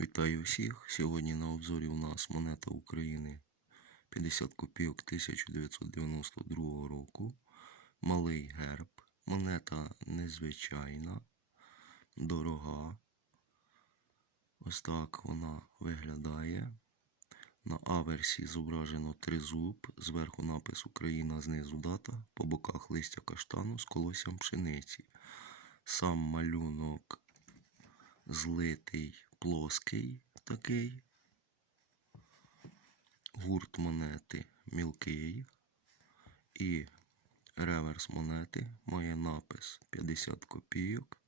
Вітаю всіх! Сьогодні на обзорі у нас монета України 50 копійок 1992 року. Малий герб. Монета незвичайна, дорога. Ось так вона виглядає. На аверсі зображено тризуб, зверху напис Україна, знизу дата, по боках листя каштану з колоссям пшениці. Сам малюнок злитий плоский такий. Гурт монети мілкий. І реверс монети має напис 50 копійок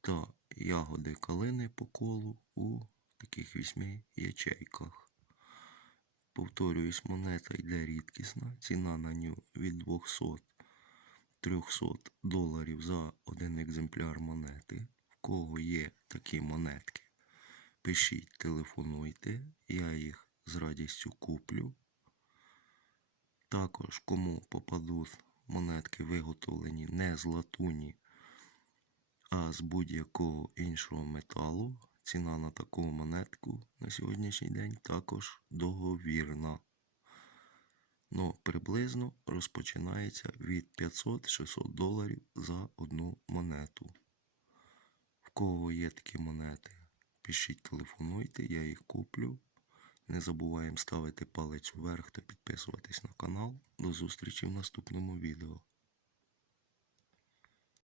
та ягоди калини по колу у таких вісьми ячейках. Повторююсь, монета йде рідкісна, ціна на нього від 200-300 доларів за один екземпляр монети. В кого є такі монетки, пишіть, телефонуйте, я їх з радістю куплю. Також, кому попадуть монетки виготовлені не з латуні, а з будь-якого іншого металу, ціна на таку монетку на сьогоднішній день також договірна. Ну, приблизно розпочинається від 500-600 доларів за одну монету. В кого є такі монети, пишіть, телефонуйте, я їх куплю. Не забуваємо ставити палець вверх та підписуватись на канал. До зустрічі в наступному відео.